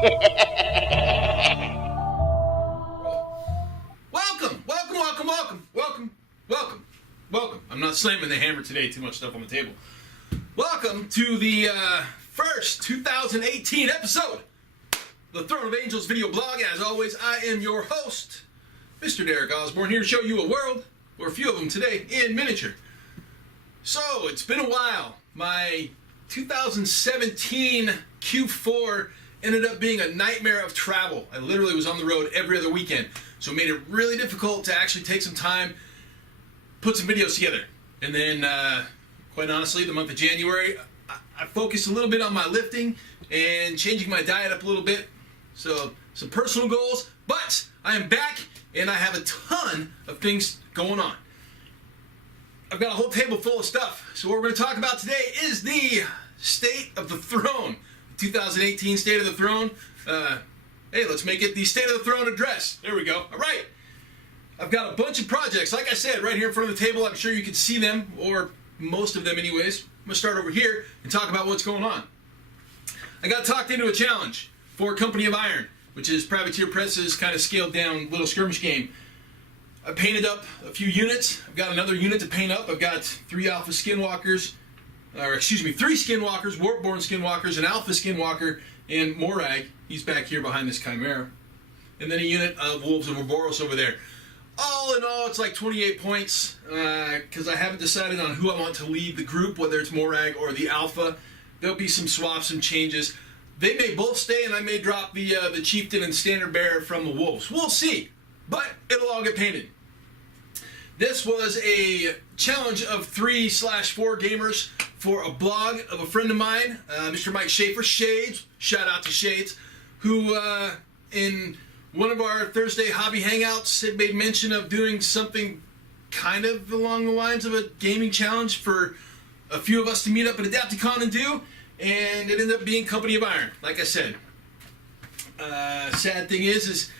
Welcome. I'm not slamming the hammer today, too much stuff on the table. Welcome to the first 2018 episode of the Throne of Angels video blog. As always, I am your host, Mr. Derek Osborne, here to show you a world, or a few of them today, in miniature. So, it's been a while. My 2017 Q4 ended up being a nightmare of travel. I literally was on the road every other weekend, so it made it really difficult to actually take some time, put some videos together. And then, quite honestly, the month of January, I focused a little bit on my lifting and changing my diet up a little bit. So, some personal goals, but I am back and I have a ton of things going on. I've got a whole table full of stuff. So what we're going to talk about today is the State of the Throne. 2018 State of the Throne. Hey, let's make it the State of the Throne address. There we go. All right. I've got a bunch of projects. Like I said, right here in front of the table. I'm sure you can see them, or most of them anyways. I'm going to start over here and talk about what's going on. I got talked into a challenge for Company of Iron, which is Privateer Press's kind of scaled down little skirmish game. I painted up a few units. I've got another unit to paint up. I've got 3 Alpha Skinwalkers, or excuse me, 3 Skinwalkers, Warpborn Skinwalkers, an Alpha Skinwalker, and Morag. He's back here behind this Chimera. And then a unit of Wolves of Ouroboros over there. All in all, it's like 28 points, because I haven't decided on who I want to lead the group, whether it's Morag or the Alpha. There'll be some swaps, some changes. They may both stay, and I may drop the Chieftain and Standard Bearer from the Wolves. We'll see. But it'll all get painted. This was a challenge of 3/4 gamers for a blog of a friend of mine, Mr. Mike Schaefer, Shades, shout out to Shades, who in one of our Thursday hobby hangouts had made mention of doing something kind of along the lines of a gaming challenge for a few of us to meet up at Adepticon and do, and it ended up being Company of Iron, like I said. Sad thing is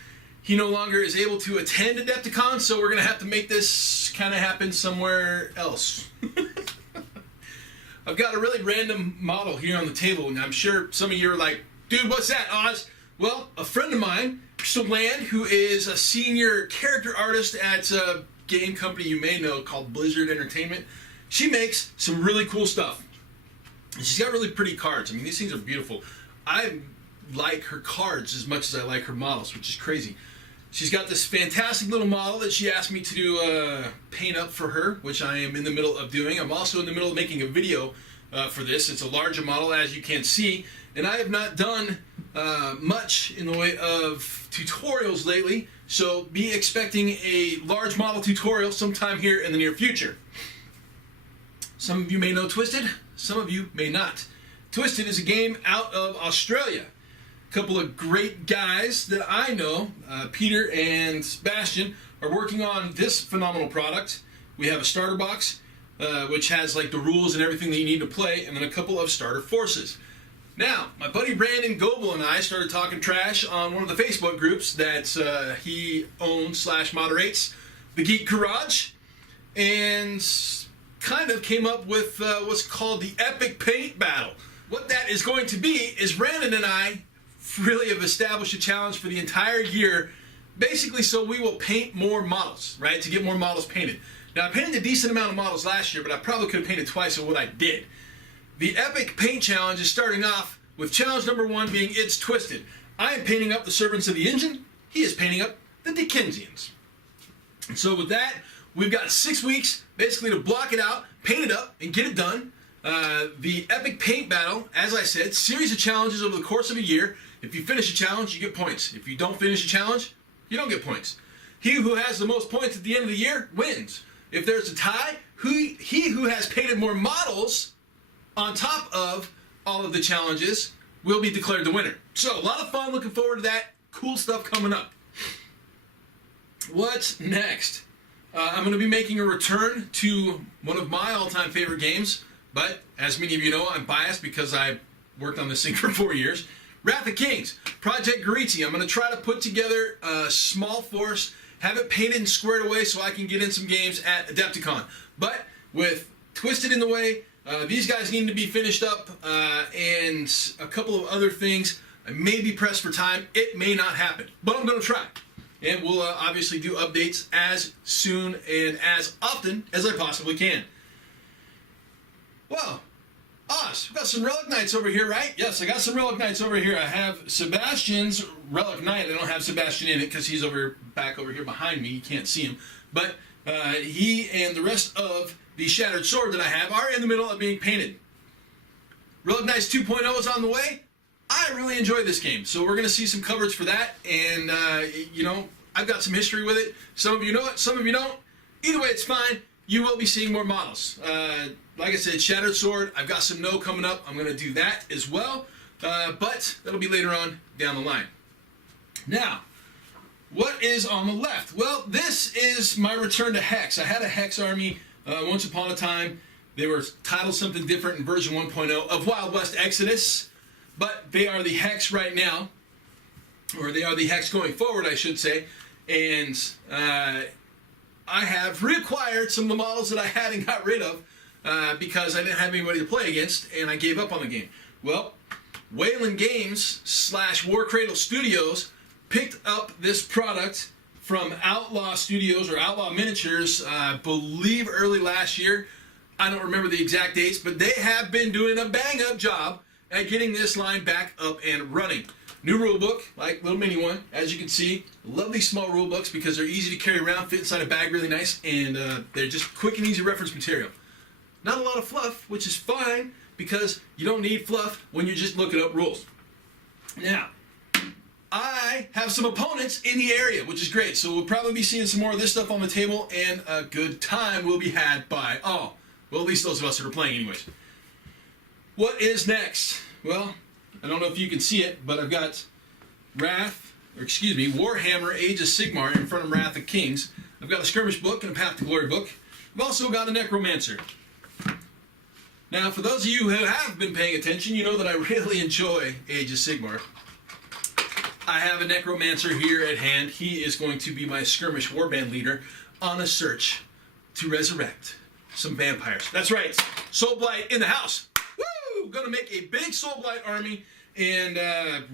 he no longer is able to attend Adepticon, so we're going to have to make this kind of happen somewhere else. I've got a really random model here on the table, and I'm sure some of you are like, dude, what's that, Oz? Well, a friend of mine, Crystal Land, who is a senior character artist at a game company you may know called Blizzard Entertainment, she makes some really cool stuff. And she's got really pretty cards. I mean, these things are beautiful. I like her cards as much as I like her models, which is crazy. She's got this fantastic little model that she asked me to do paint up for her, which I am in the middle of doing. I'm also in the middle of making a video for this. It's a larger model, as you can see, and I have not done much in the way of tutorials lately, so be expecting a large model tutorial sometime here in the near future. Some of you may know Twisted, some of you may not. Twisted is a game out of Australia. A couple of great guys that I know, Peter and Sebastian, are working on this phenomenal product. We have a starter box, which has like the rules and everything that you need to play, and then a couple of starter forces. Now, my buddy Brandon Goebel and I started talking trash on one of the Facebook groups that he owns / moderates, the Geek Garage, and kind of came up with what's called the Epic Paint Battle. What that is going to be is Brandon and I really have established a challenge for the entire year, basically so we will paint more models, right, to get more models painted. Now, I painted a decent amount of models last year, but I probably could have painted twice of what I did. The Epic Paint Challenge is starting off with challenge number 1 being It's Twisted. I am painting up the Servants of the Engine. He is painting up the Dickensians. And so with that, we've got 6 weeks basically to block it out, paint it up, and get it done. The Epic Paint Battle, as I said, series of challenges over the course of a year. If you finish a challenge, you get points. If you don't finish a challenge, you don't get points. He who has the most points at the end of the year wins. If there's a tie, he who has painted more models on top of all of the challenges will be declared the winner. So, a lot of fun, looking forward to that. Cool stuff coming up. What's next? I'm going to be making a return to one of my all-time favorite games, but as many of you know, I'm biased because I worked on this thing for 4 years. Wrath of Kings, Project Garizzi. I'm going to try to put together a small force, have it painted and squared away so I can get in some games at Adepticon. But with Twisted in the way, these guys need to be finished up, and a couple of other things. I may be pressed for time. It may not happen, but I'm going to try. And we'll obviously do updates as soon and as often as I possibly can. Well, Oz, we've got some Relic Knights over here, right? Yes, I got some Relic Knights over here. I have Sebastian's Relic Knight. I don't have Sebastian in it because he's back over here behind me. You can't see him. But he and the rest of the Shattered Sword that I have are in the middle of being painted. Relic Knights 2.0 is on the way. I really enjoy this game, so we're going to see some coverage for that, and, you know, I've got some history with it. Some of you know it, some of you don't. Either way, it's fine. You will be seeing more models. Like I said, Shattered Sword, I've got some No coming up. I'm going to do that as well, but that'll be later on down the line. Now, what is on the left? Well, this is my return to Hex. I had a Hex army once upon a time. They were titled something different in version 1.0 of Wild West Exodus. But they are the Hex right now, or they are the Hex going forward, I should say. And I have reacquired some of the models that I had and got rid of because I didn't have anybody to play against, and I gave up on the game. Well, Wayland Games / War Cradle Studios picked up this product from Outlaw Studios or Outlaw Miniatures, I believe early last year. I don't remember the exact dates, but they have been doing a bang-up job at getting this line back up and running. New rule book, like little mini one, as you can see. Love these small rule books because they're easy to carry around, fit inside a bag really nice, and they're just quick and easy reference material. Not a lot of fluff, which is fine because you don't need fluff when you're just looking up rules. Now, I have some opponents in the area, which is great, so we'll probably be seeing some more of this stuff on the table, and a good time will be had by all. Well, at least those of us that are playing anyways. What is next? Well, I don't know if you can see it, but I've got Warhammer Age of Sigmar in front of Wrath of Kings. I've got a Skirmish book and a Path to Glory book. I've also got a Necromancer. Now, for those of you who have been paying attention, you know that I really enjoy Age of Sigmar. I have a Necromancer here at hand. He is going to be my Skirmish warband leader on a search to resurrect some vampires. That's right, Soulblight in the house. Going to make a big Soulblight army and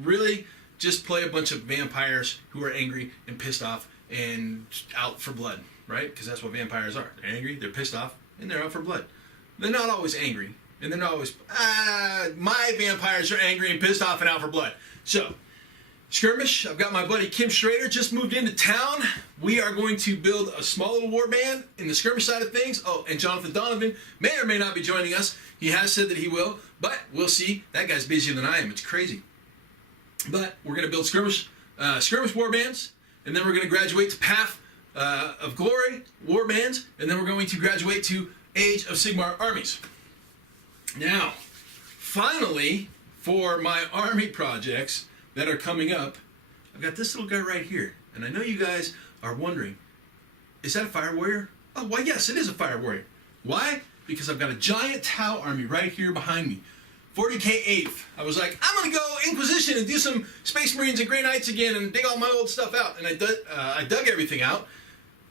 really just play a bunch of vampires who are angry and pissed off and out for blood, right? Because that's what vampires are. They're angry, they're pissed off, and they're out for blood. They're not always angry, and they're not always, my vampires are angry and pissed off and out for blood. So, Skirmish, I've got my buddy Kim Schrader just moved into town. We are going to build a small little war band in the Skirmish side of things. Oh, and Jonathan Donovan may or may not be joining us. He has said that he will, but we'll see. That guy's busier than I am. It's crazy. But we're going to build Skirmish war bands, and then we're going to graduate to Path of Glory war bands, and then we're going to graduate to Age of Sigmar armies. Now, finally, for my army projects that are coming up, I've got this little guy right here. And I know you guys are wondering, is that a Fire Warrior? Oh, why yes, it is a Fire Warrior. Why? Because I've got a giant Tau army right here behind me. 40k 8th. I was like, I'm going to go Inquisition and do some Space Marines and Grey Knights again and dig all my old stuff out. And I dug everything out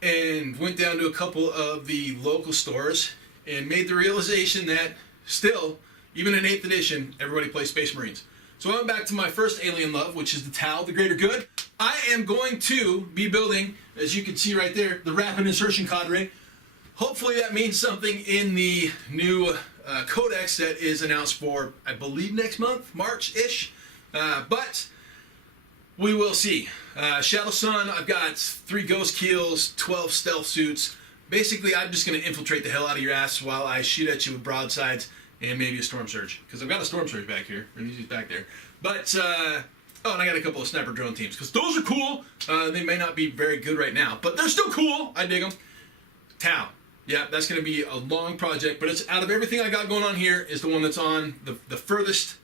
and went down to a couple of the local stores and made the realization that still, even in 8th edition, everybody plays Space Marines. So I went back to my first alien love, which is the Tau, the Greater Good. I am going to be building, as you can see right there, the Rapid Insertion Cadre. Hopefully that means something in the new codex that is announced for, I believe, next month, March-ish. But we will see. Shadow Sun, I've got 3 Ghost Keels, 12 Stealth Suits. Basically, I'm just going to infiltrate the hell out of your ass while I shoot at you with broadsides and maybe a Storm Surge. Because I've got a Storm Surge back here. Or he's back there. But, oh, and I got a couple of Sniper Drone teams. Because those are cool. They may not be very good right now. But they're still cool. I dig them. Tau. Yeah, that's going to be a long project. But it's out of everything I got going on here is the one that's on the furthest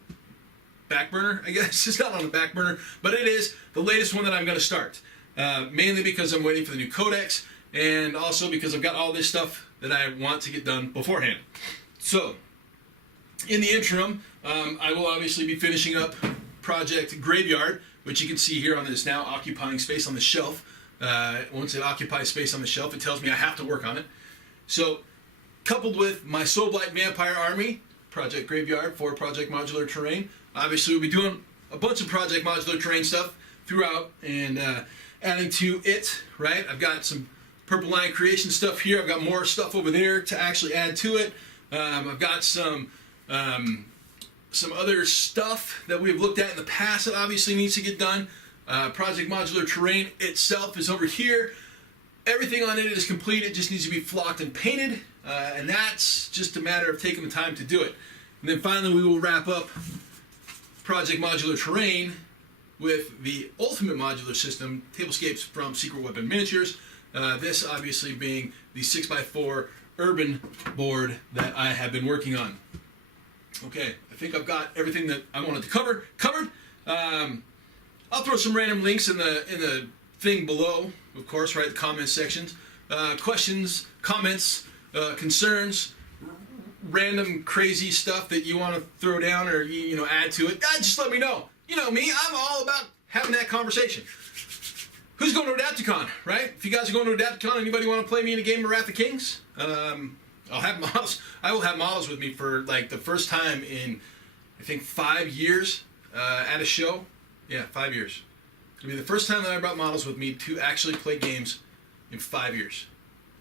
back burner, I guess. It's not on the back burner. But it is the latest one that I'm going to start. Mainly because I'm waiting for the new codex. And also because I've got all this stuff that I want to get done beforehand. So, in the interim, I will obviously be finishing up Project Graveyard, which you can see here on this now occupying space on the shelf. Once it occupies space on the shelf, it tells me I have to work on it. So, coupled with my Soulblight Vampire Army, Project Graveyard for Project Modular Terrain, obviously we'll be doing a bunch of Project Modular Terrain stuff throughout and adding to it, right? I've got some Purple Line Creation stuff here. I've got more stuff over there to actually add to it. I've got some other stuff that we've looked at in the past that obviously needs to get done. Project Modular Terrain itself is over here. Everything on it is complete. It just needs to be flocked and painted, and that's just a matter of taking the time to do it. And then finally we will wrap up Project Modular Terrain with the Ultimate Modular System, Tablescapes from Secret Weapon Miniatures. This obviously being the 6x4 urban board that I have been working on. Okay, I think I've got everything that I wanted to covered. I'll throw some random links in the thing below, of course, right? The comments sections. Questions, comments, concerns, random crazy stuff that you want to throw down or add to it. Just let me know. You know me, I'm all about having that conversation. Who's going to Adapticon, right? If you guys are going to Adapticon, anybody want to play me in a game of Wrath of Kings? I'll have models. I will have models with me for like the first time in, I think, 5 years at a show. Yeah, 5 years. It'll be the first time that I brought models with me to actually play games in 5 years.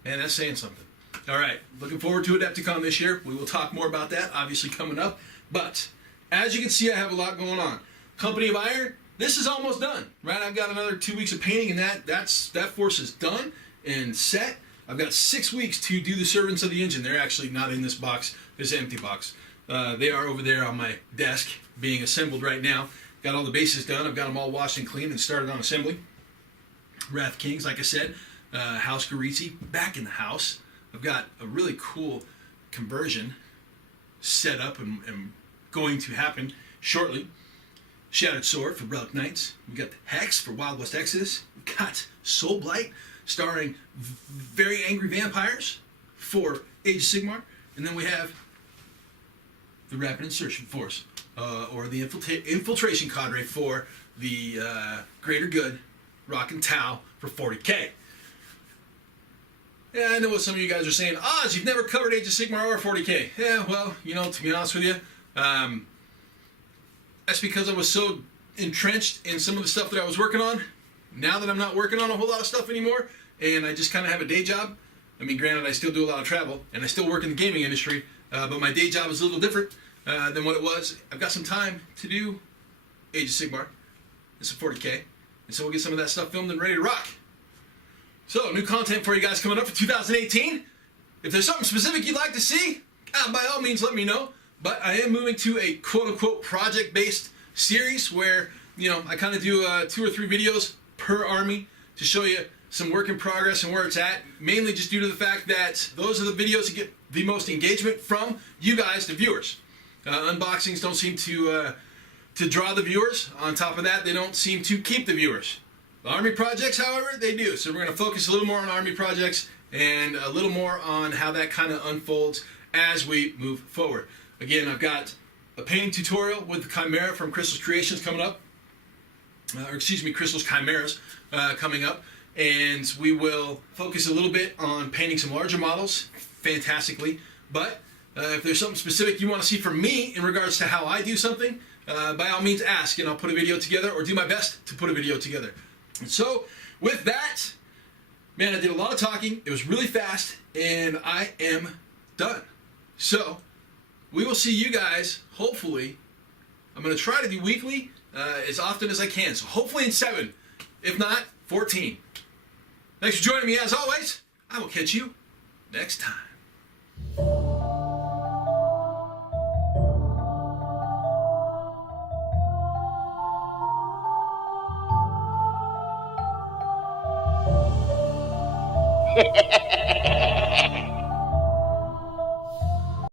And that's saying something. All right, looking forward to Adapticon this year. We will talk more about that, obviously, coming up. But as you can see, I have a lot going on. Company of Iron, this is almost done, right? I've got another 2 weeks of painting, and that force is done and set. I've got 6 weeks to do the Servants of the Engine. They're actually not in this box, this empty box. They are over there on my desk being assembled right now. Got all the bases done. I've got them all washed and cleaned and started on assembly. Wrath Kings, like I said, House Garizzi, back in the house. I've got a really cool conversion set up and going to happen shortly. Shattered Sword for Relic Knights. We got the Hex for Wild West Exodus. We've got Soul Blight, starring very angry vampires for Age of Sigmar. And then we have the Rapid Insertion Force, or the Infiltration Cadre for the Greater Good, Rock and Tau for 40k. Yeah, I know what some of you guys are saying. Oz, you've never covered Age of Sigmar or 40k. Yeah, well, to be honest with you, that's because I was so entrenched in some of the stuff that I was working on. Now that I'm not working on a whole lot of stuff anymore, and I just kind of have a day job. I mean, granted, I still do a lot of travel, and I still work in the gaming industry, but my day job is a little different than what it was. I've got some time to do Age of Sigmar. It's a 40k, and so we'll get some of that stuff filmed and ready to rock. So, new content for you guys coming up for 2018. If there's something specific you'd like to see, by all means let me know. But I am moving to a quote-unquote project-based series where, I kind of do 2 or 3 videos per army to show you some work in progress and where it's at, mainly just due to the fact that those are the videos that get the most engagement from you guys, the viewers. Unboxings don't seem to draw the viewers. On top of that, they don't seem to keep the viewers. The army projects, however, they do. So we're going to focus a little more on army projects and a little more on how that kind of unfolds as we move forward. Again, I've got a painting tutorial with the Chimera from Crystal's Creations coming up. Crystal's Chimeras coming up. And we will focus a little bit on painting some larger models fantastically. But if there's something specific you want to see from me in regards to how I do something, by all means ask and I'll put a video together or do my best to put a video together. And so, with that, man, I did a lot of talking. It was really fast, and I am done. So, we will see you guys, hopefully. I'm going to try to do weekly as often as I can. So, hopefully in 7, if not 14. Thanks for joining me, as always. I will catch you next time. Hehehehe